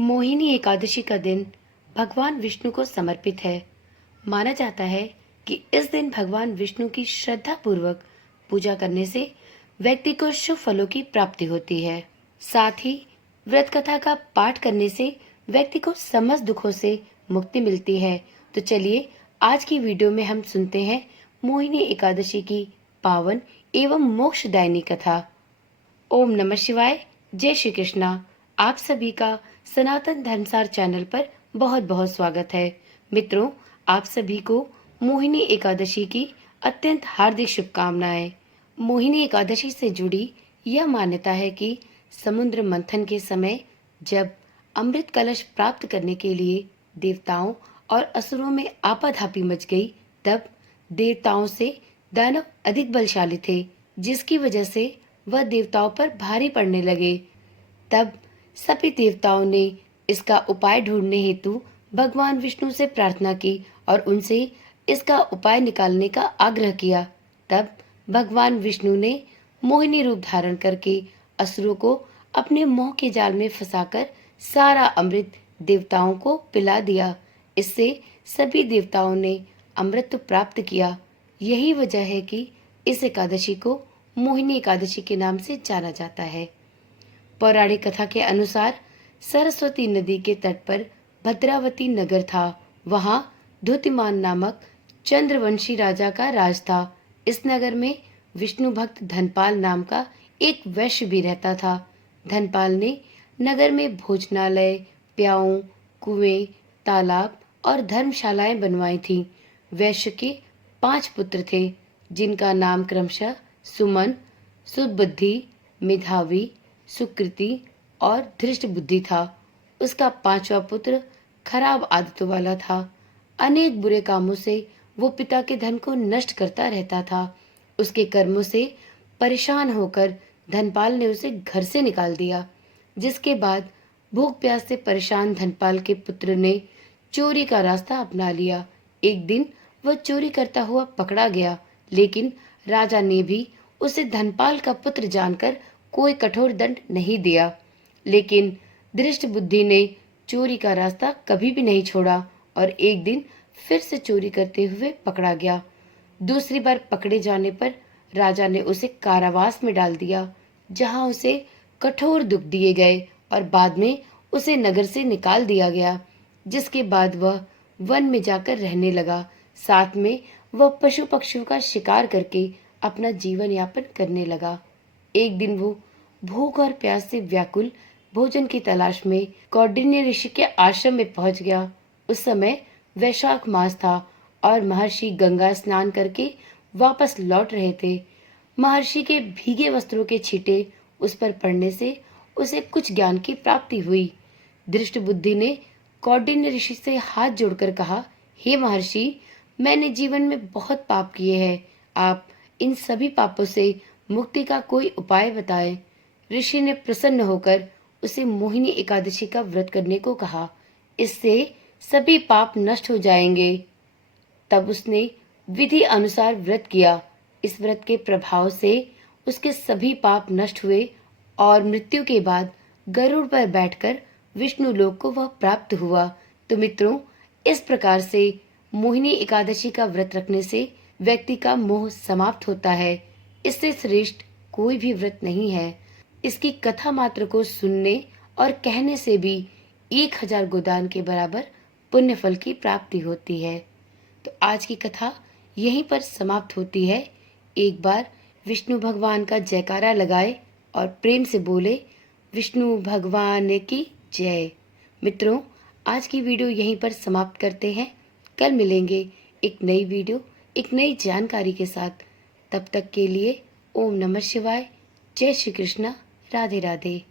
मोहिनी एकादशी का दिन भगवान विष्णु को समर्पित है। माना जाता है कि इस दिन भगवान विष्णु की श्रद्धा पूर्वक पूजा करने से व्यक्ति को शुभ फलों की प्राप्ति होती है। साथ ही व्रत कथा का पाठ करने से व्यक्ति को समस्त दुखों से मुक्ति मिलती है। तो चलिए आज की वीडियो में हम सुनते हैं मोहिनी एकादशी की पावन एवं मोक्षदायिनी कथा। ओम नमः शिवाय। जय श्री कृष्णा। आप सभी का सनातन धर्मसार चैनल पर बहुत बहुत स्वागत है। मित्रों, आप सभी को मोहिनी एकादशी की अत्यंत हार्दिक शुभकामनाएं। मोहिनी एकादशी से जुड़ी यह मान्यता है कि समुद्र मंथन के समय जब अमृत कलश प्राप्त करने के लिए देवताओं और असुरों में आपाधापी मच गई, तब देवताओं से दानव अधिक बलशाली थे, जिसकी वजह से वह देवताओं पर भारी पड़ने लगे। तब सभी देवताओं ने इसका उपाय ढूंढने हेतु भगवान विष्णु से प्रार्थना की और उनसे इसका उपाय निकालने का आग्रह किया। तब भगवान विष्णु ने मोहिनी रूप धारण करके असुरों को अपने मोह के जाल में फंसाकर सारा अमृत देवताओं को पिला दिया। इससे सभी देवताओं ने अमृत प्राप्त किया। यही वजह है कि इस एकादशी को मोहिनी एकादशी के नाम से जाना जाता है। पौराणिक कथा के अनुसार सरस्वती नदी के तट पर भद्रावती नगर था। वहां द्युतिमान नामक चंद्रवंशी राजा का राज था। इस नगर में विष्णु भक्त धनपाल नाम का एक वैश्य भी रहता था। धनपाल ने नगर में भोजनालय, प्याऊ, कुएं, तालाब और धर्मशालाएं बनवाई थीं। वैश्य के 5 पुत्र थे, जिनका नाम क्रमशः सुमन, सुबुद्धि, मेधावी, सुकृति और धृष्ट बुद्धि था। उसका 5वां पुत्र खराब आदतों वाला था। अनेक बुरे कामों से वो पिता के धन को नष्ट करता रहता था। उसके कर्मों से परेशान होकर धनपाल ने उसे घर से निकाल दिया। जिसके बाद भूख प्यास से परेशान धनपाल के पुत्र ने चोरी का रास्ता अपना लिया। एक दिन वह चोरी करता हुआ पकड़ा गया, लेकिन राजा ने भी उसे धनपाल का पुत्र जानकर कोई कठोर दंड नहीं दिया। लेकिन धृष्ट बुद्धि ने चोरी का रास्ता कभी भी नहीं छोड़ा और एक दिन फिर से चोरी करते हुए पकड़ा गया। दूसरी बार पकड़े जाने पर राजा ने उसे कारावास में डाल दिया, जहां उसे कठोर दुख दिए गए और बाद में उसे नगर से निकाल दिया गया। जिसके बाद वह वन में जाकर रहने लगा। साथ में वह पशु पक्षियों का शिकार करके अपना जीवन यापन करने लगा। एक दिन वो भूख और प्यास से व्याकुल भोजन की तलाश में कौंडिन्य ऋषि के आश्रम में पहुंच गया। उस समय वैशाख मास था और महर्षि गंगा स्नान करके वापस लौट रहे थे। महर्षि के भीगे वस्त्रों के छींटे उस पर पड़ने से उसे कुछ ज्ञान की प्राप्ति हुई। धृष्ट बुद्धि ने कौंडिन्य ऋषि से हाथ जोड़कर कहा, हे महर्षि, मैंने जीवन में बहुत पाप किए हैं। आप इन सभी पापों से मुक्ति का कोई उपाय बताएं। ऋषि ने प्रसन्न होकर उसे मोहिनी एकादशी का व्रत करने को कहा। इससे सभी पाप नष्ट हो जाएंगे। तब उसने विधि अनुसार व्रत किया। इस व्रत के प्रभाव से उसके सभी पाप नष्ट हुए और मृत्यु के बाद गरुड़ पर बैठकर विष्णु लोक को वह प्राप्त हुआ। तो मित्रों, इस प्रकार से मोहिनी एकादशी का व्रत रखने से व्यक्ति का मोह समाप्त होता है। इससे श्रेष्ठ कोई भी व्रत नहीं है। इसकी कथा मात्र को सुनने और कहने से भी 1000 गोदान के बराबर पुण्य फल की प्राप्ति होती है। तो आज की कथा यहीं पर समाप्त होती है। एक बार विष्णु भगवान का जयकारा लगाए और प्रेम से बोले, विष्णु भगवान की जय। मित्रों, आज की वीडियो यहीं पर समाप्त करते हैं। कल मिलेंगे एक नई वीडियो, एक नई जानकारी के साथ। तब तक के लिए ओम नमः शिवाय। जय श्री कृष्णा। राधे राधे।